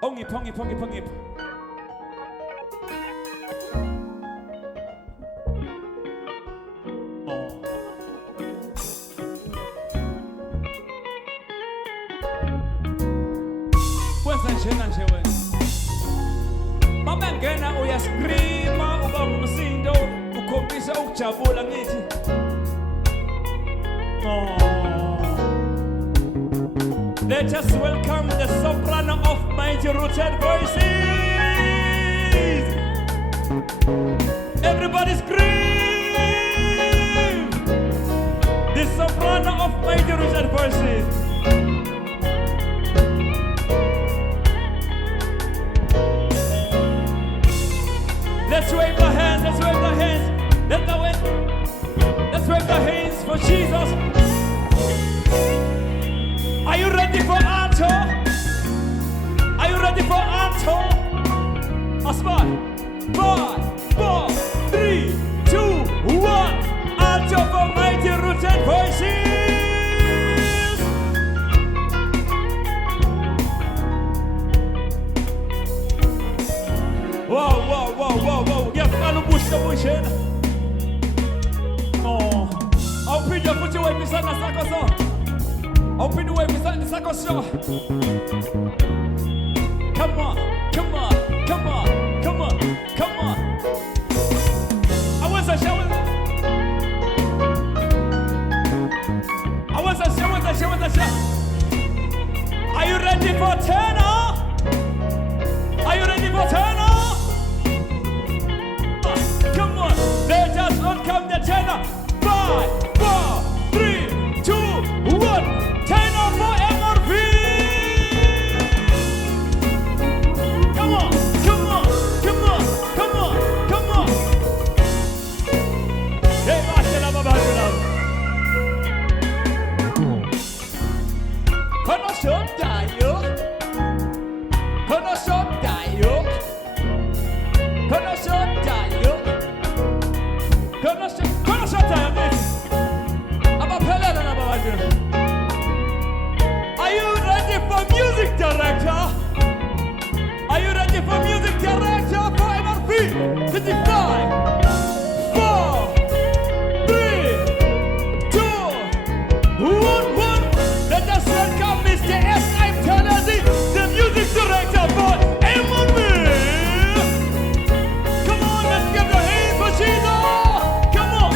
Hongip. Wenza nje wena. Mama ngena uyaskrima uba ngumsindo ukhombisa ukujabula ngithi. Let us welcome the soprano of Mighty Rooted Voices. Everybody scream! The soprano of Mighty Rooted Voices. Let's wave the hands, let's wave the hands. Let's wave the hands for Jesus. Are you ready for alto? Are you ready for alto? A smile. 5, 4, 3, 2, 1. Alto for Mighty Rooted Voices. Wow. Give a push. Oh, I'll put your foot away, Miss Anna Sakoso. Open the way, Mr. Sakosho. Come on. I was a show. Are you ready for tenor? Come on. Let us welcome the tenor. 5, 4, 3, 2, 1. Tenor for MRV. Come on. Hey, Marcela, Babacela. Conosciamo Daio. Are you ready for music director? For MRV? 55, 4, 3, 2, 1. Let us welcome Mr. S.I.M. Tanazi, the music director for MRV. Come on, let's give the hands for Jesus. Come on.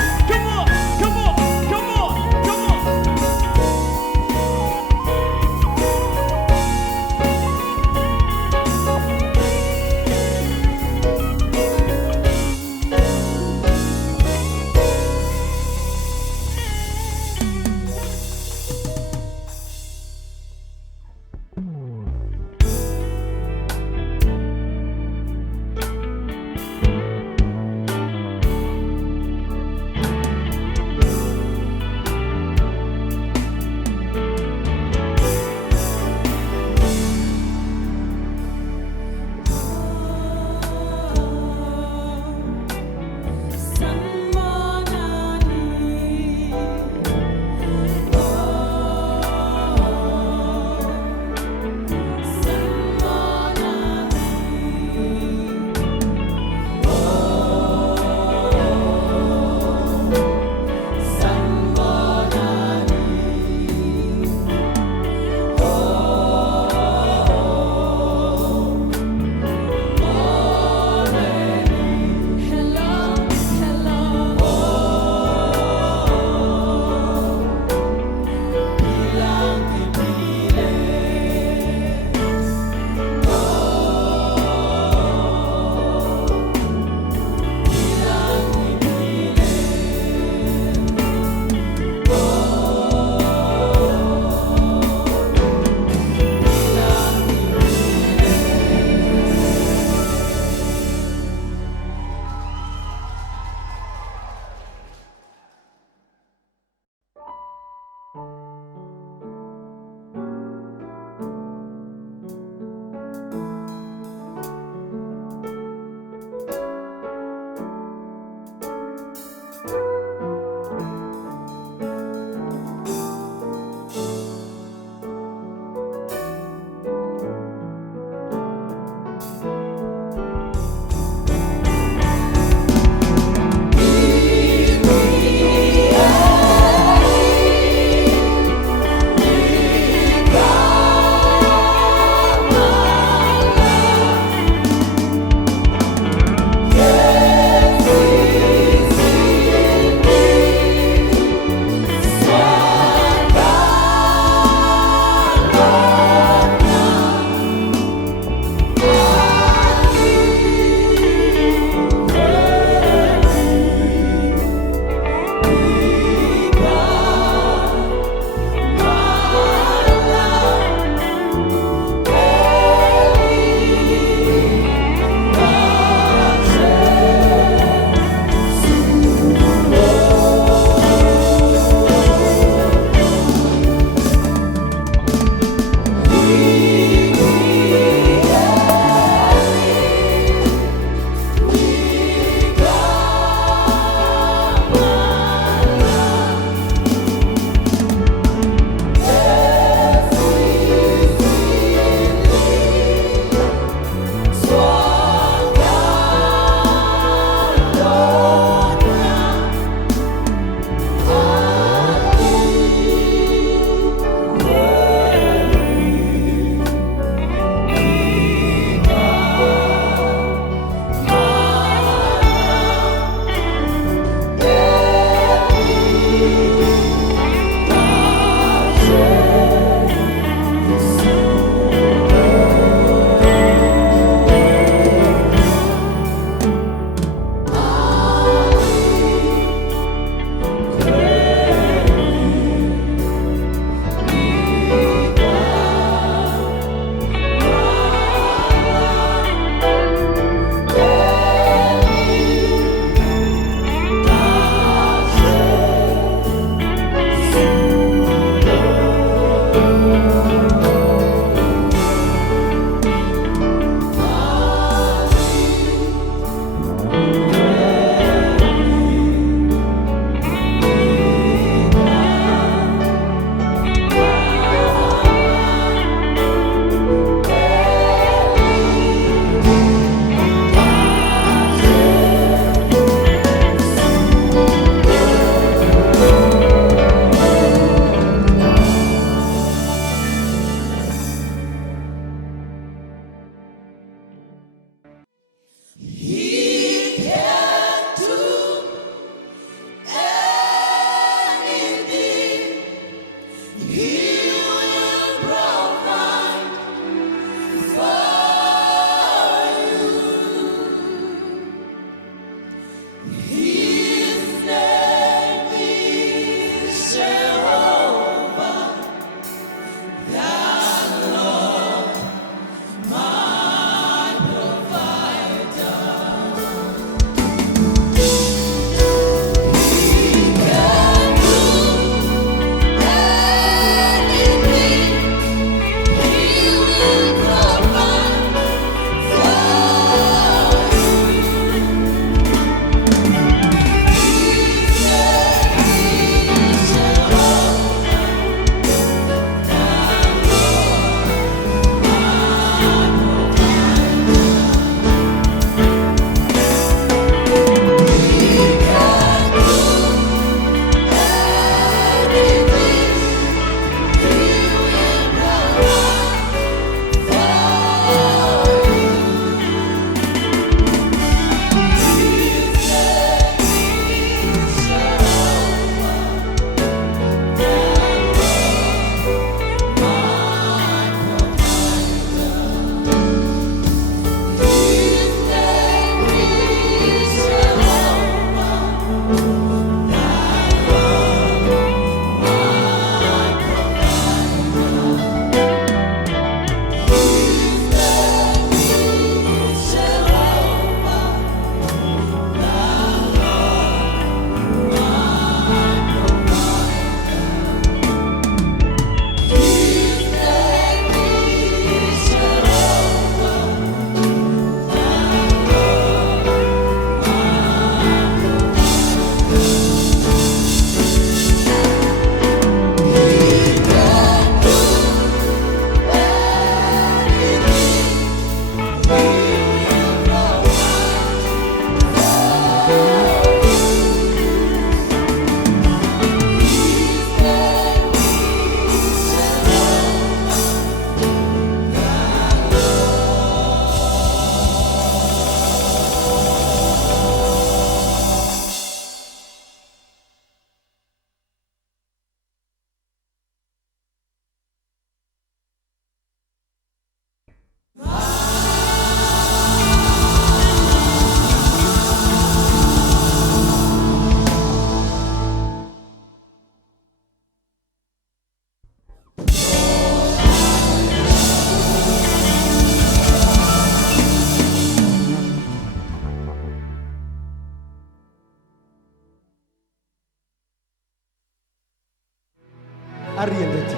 are you ready?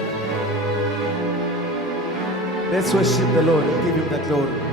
Let's worship the Lord and give him the glory.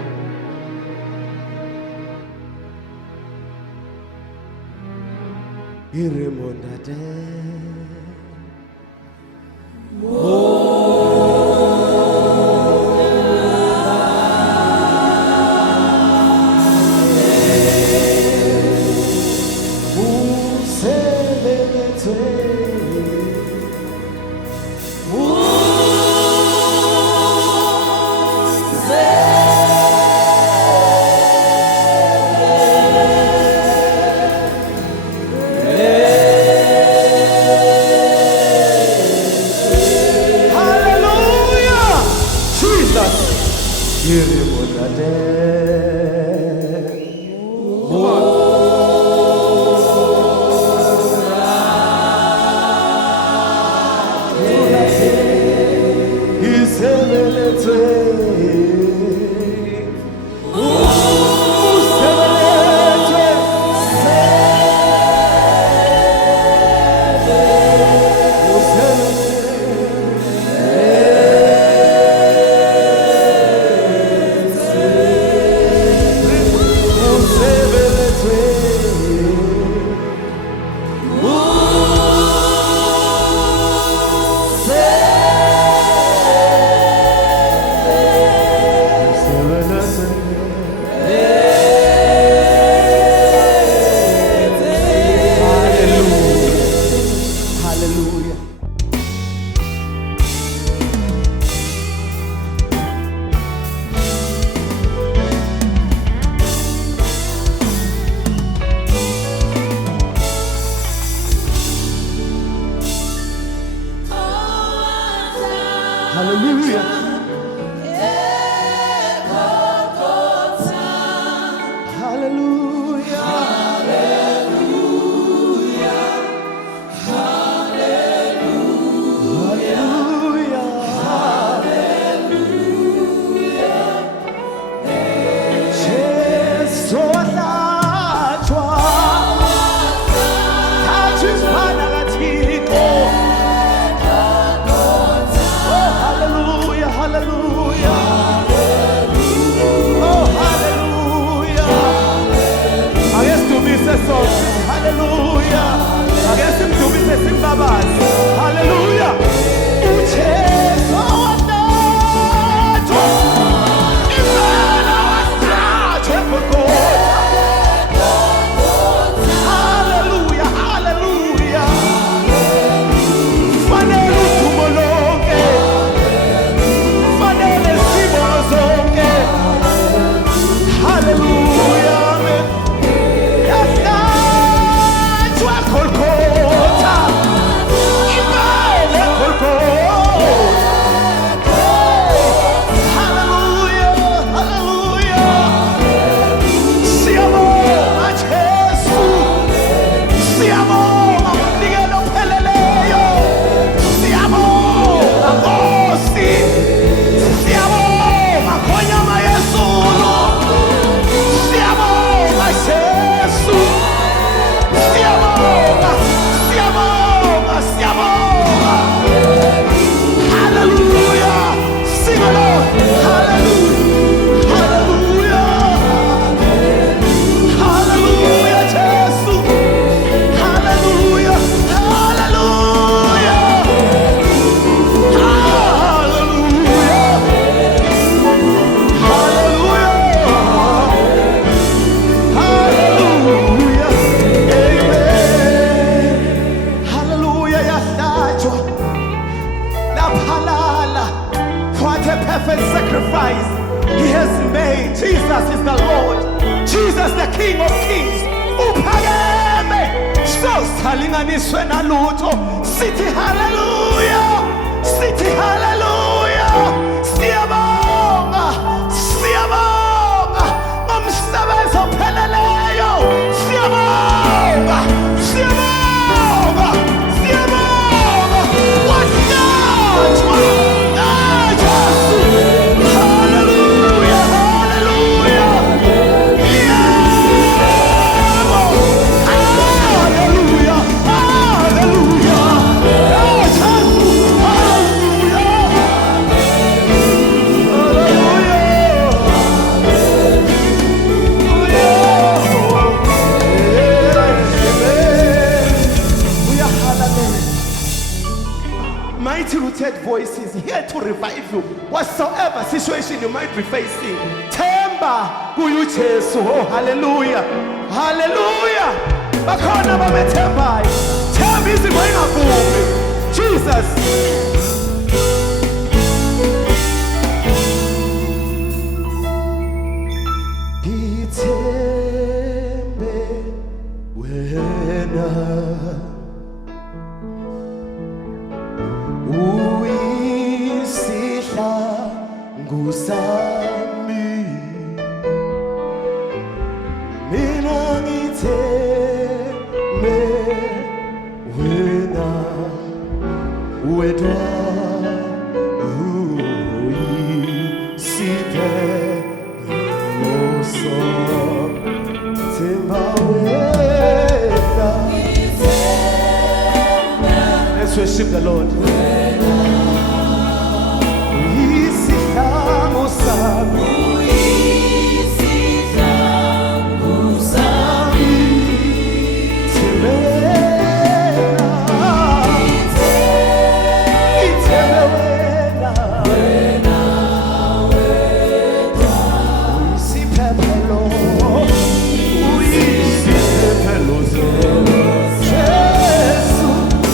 revive you. Whatsoever situation you might be facing, themba kuye uJesu. Oh, hallelujah. Hallelujah. Bakhona babethembayo. Themba izimo engavumi. Jesus. Ngithembe wena. Uyisihlangu sami, mina ngithembe wena wedwa. Uyisiphephelo sami, themba wena. Let's worship the Lord. Uyisihlangu sami, themba wena. Uyisiphephelo, uyisiphephelo sami. Jesu,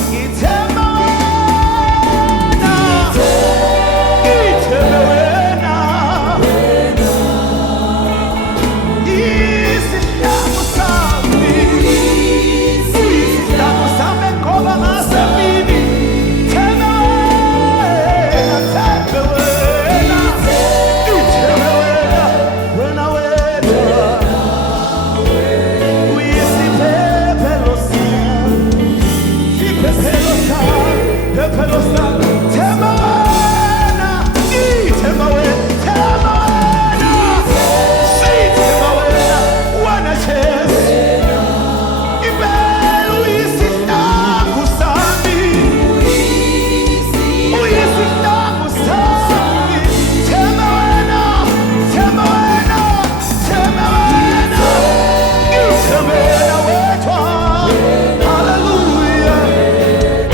ngithemba wena. Ngithemba wena. Uyisihlangu sami, uyisihlangu sami ngoba ngasemini. Themba wena, themba wena. Ngithemba wena, wena wedwa. Uyisiphephelo sami, siphephelo sami, phephelo sami. Themba wena, ngithemba wena, themba wena. Sithemba wena, wena Jesu. Impela uyisihlangu sami, uyisihlangu sami. Themba wena, themba wena, themba wena. Ngithemba wena wedwa. Hallelujah.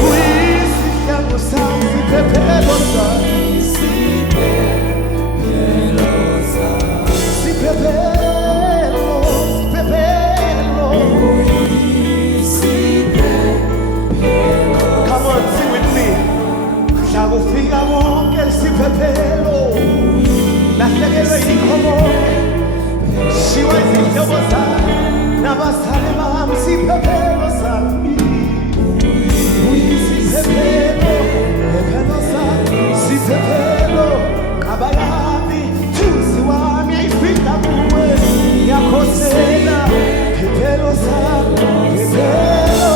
Uyisihlangu sami, siphephelo sami. Siphephelo, siphephelo. Come on, sing with me. Mhla kufika konke siphephelo. Lahlekelwe yikho konke. Shiwa izihlobo zami, nabazali bami, siphephelo sami. Uyisiphephelo, phephelo sami, siphephelo. Kabayami, thusi wami, ayifika kuwe. Ngiyakhosela, phephelo sami, phephelo,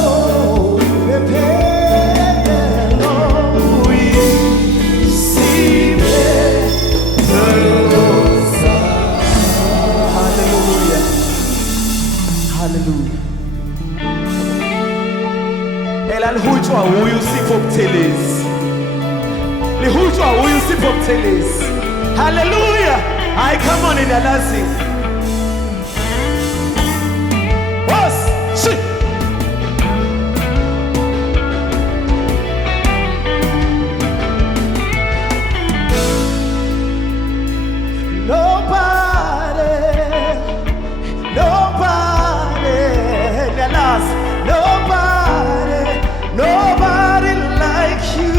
phephelo. Uyisiphephelo sami. Hallelujah. Hallelujah. Elalihutshwa uye uSipho Buthelezi. Lihutshwa uye uSipho Buthelezi. Hallelujah. I come on in Alazi. Was shit. Nobody, Alazi. Nobody like you.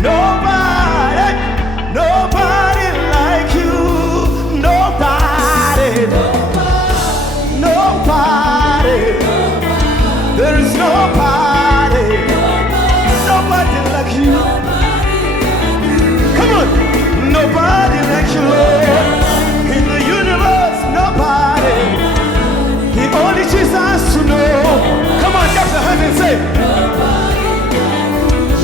Nobody, nobody like you. Nobody, there is nobody like you. Come on, nobody like you, Lord. In the universe, nobody. The only Jesus to know. Come on, clap your hands and say,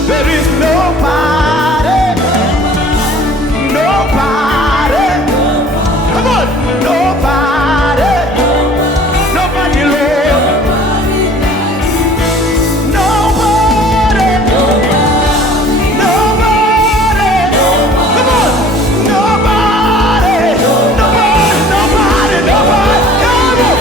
there is nobody. Nobody. Come on, nobody. Nobody, Lord. Nobody. Nobody. Come on, nobody. Nobody. Come on.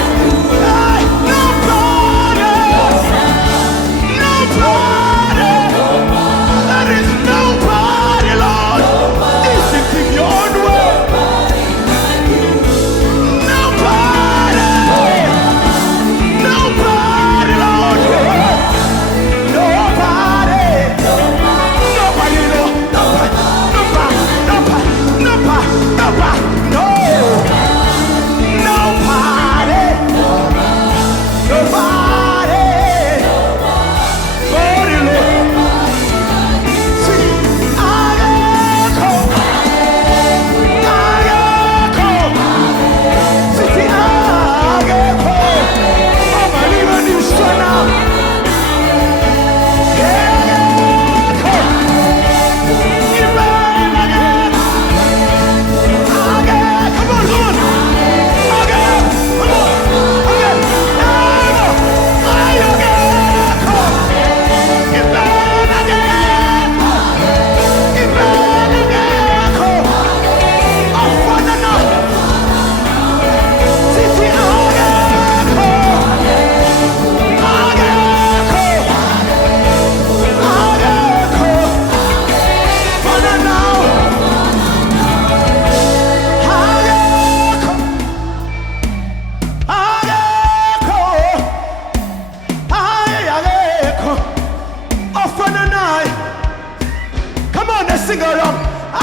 single along.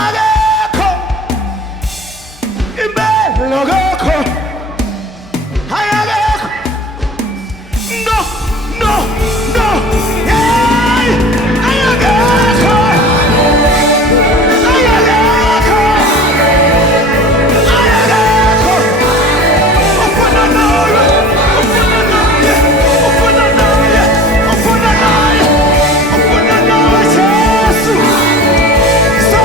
Akekho impela akekho. Ayakekho. No, no, no. Hey! Ayakekho. Ayakekho. Ayakekho. Ufana naye. Ufana naye. Ufana naye. Ufana naye. Ufana naye. Jesu. So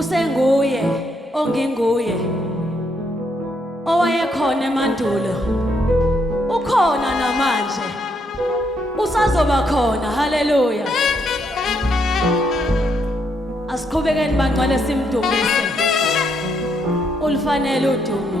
kusenguye onginguye owayekhona emandulo ukhona namanje usazoba khona. Haleluya. Asiqhubekeni bangcwele simdumise, ulifanele udumo.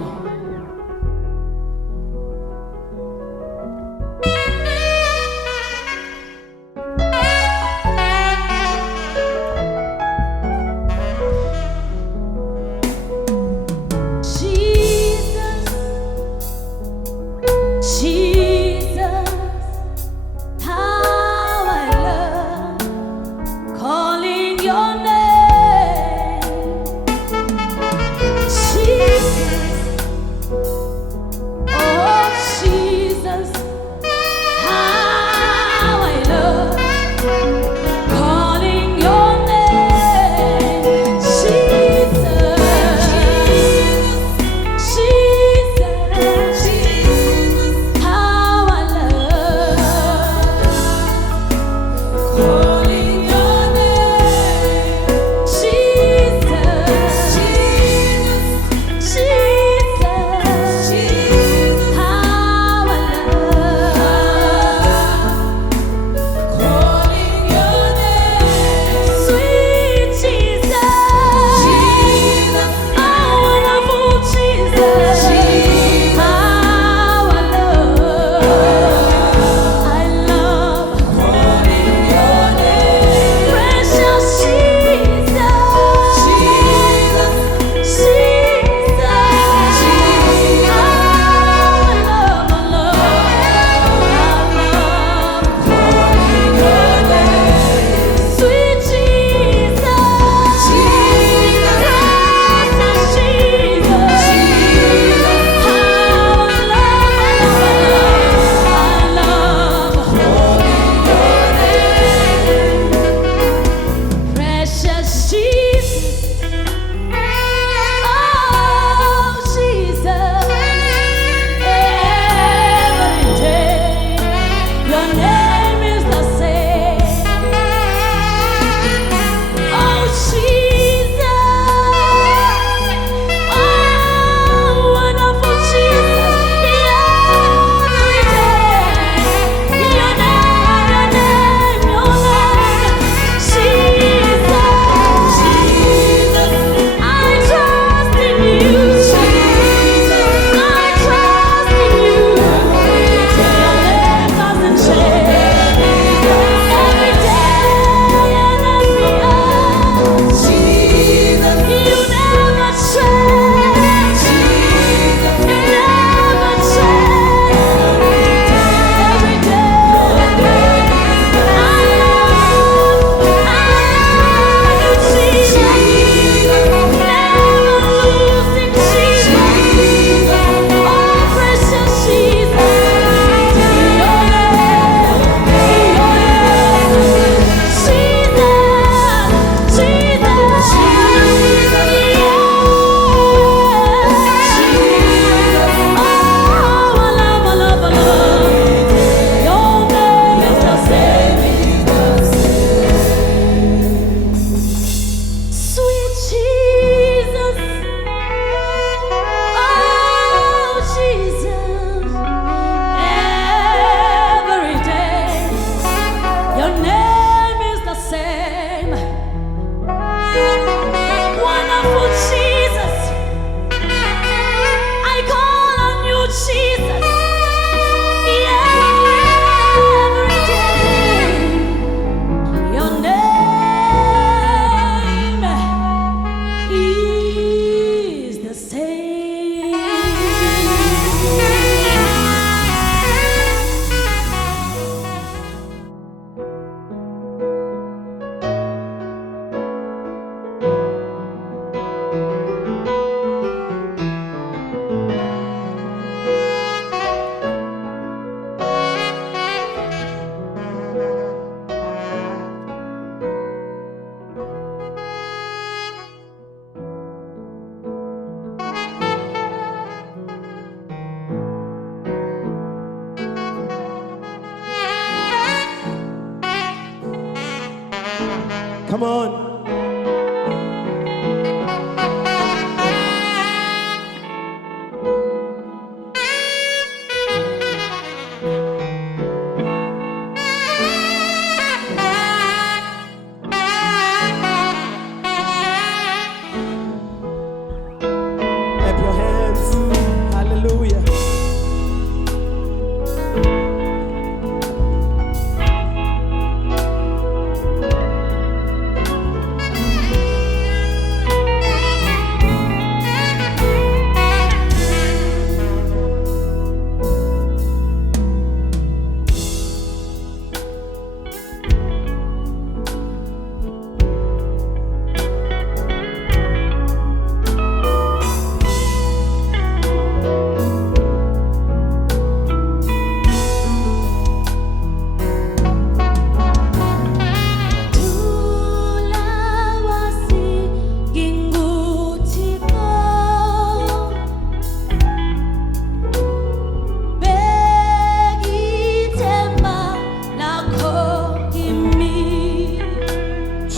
Come on.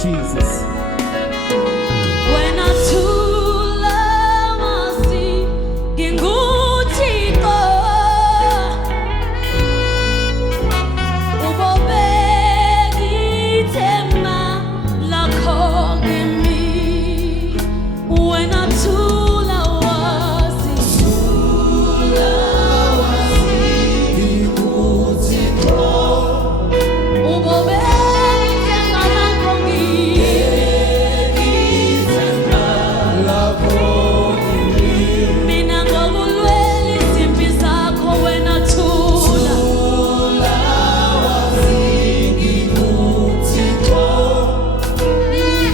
Jesus. Wena thula wasi nginguthixo ubobeka ithemba lakho kimi wena thula wasi nginguthixo ubobeka ithemba lakho kimi mina ngokulwela izimpi zakho wena thula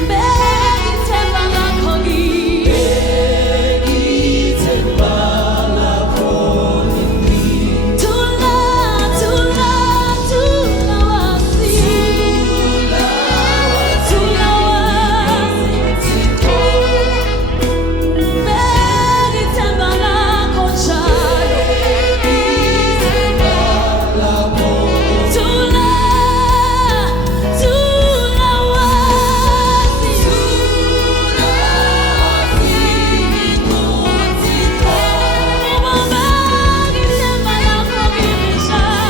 beka ithemba lakho kimi thula thula thula wasi thula wasi beka ithemba lakho njalo thula thula wasi ubobeka ithemba lakho kimi njalo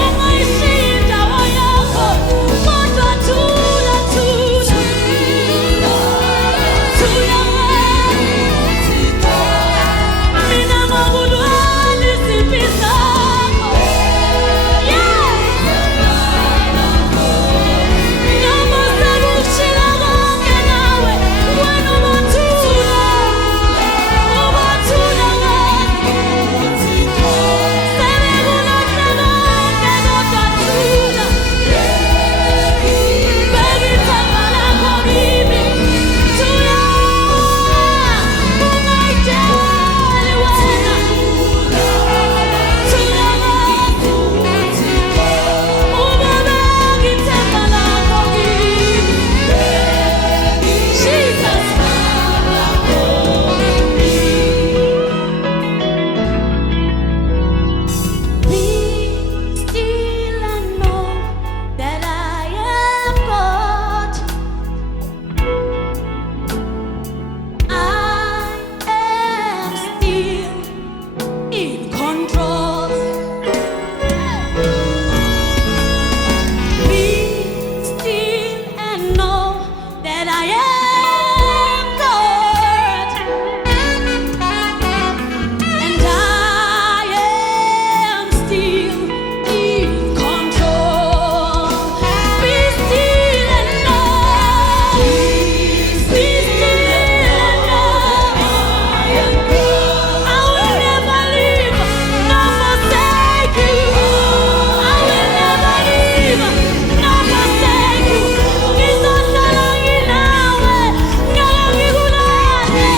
ungayishiyi indawo yakho kodwa thula thula thula mina ngokulwela izimpi zakho noma sekushila konke nawe wena ubathula sebekulahla konke kodwa thula beka ithemba lakho kimi thula ungayideli wena thula ubobeka ithemba lakho kimi Jesus Be still and know that I am God. I am still in control. Be still and know that I am God. And I am still in control. Be still and know. Be still and know. I will never leave nor forsake you. I will never leave nor forsake you. Ngizohlala nginawe, ngeke ngikulahle.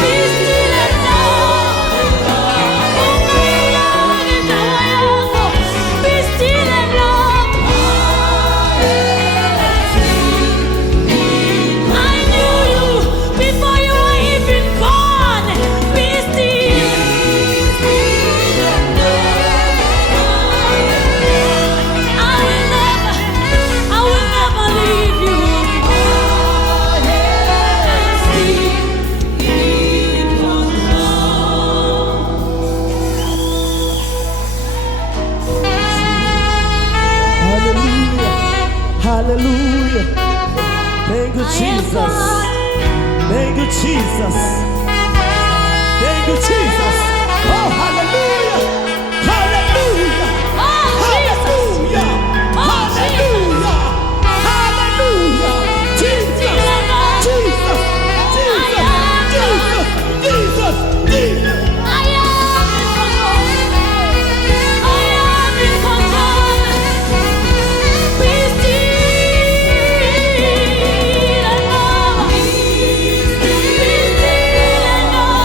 Be still and know. Ungayilahli indawo yakho. Be still and know. I knew you before you were even born. Be still. I will never leave you. Hallelujah. Hallelujah. Thank you, Jesus. Thank you, Jesus. Thank you, Jesus. Oh, hallelujah. Hallelujah. Hallelujah. Hallelujah. Hallelujah. Jesus. Jesus. Jesus. Jesus. Jesus. I am in control. Be still and know. Be still and know.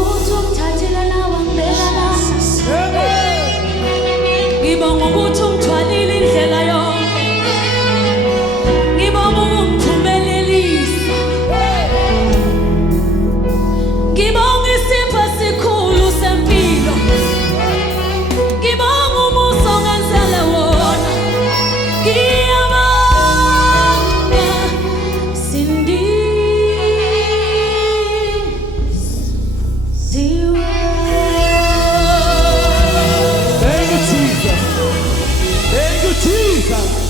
ukuthi ungithathile la wangibeka la. Ngibonga ukuthi ungithwalile indlela yonke. Ngibonga ukungiphumelelisa. Ngibonga isipho esikhulu sempilo. Ngibonga umusa ongenzele wona. Ngiyabonga sindisiwe. Thank you, Jesus. Thank you, Jesus.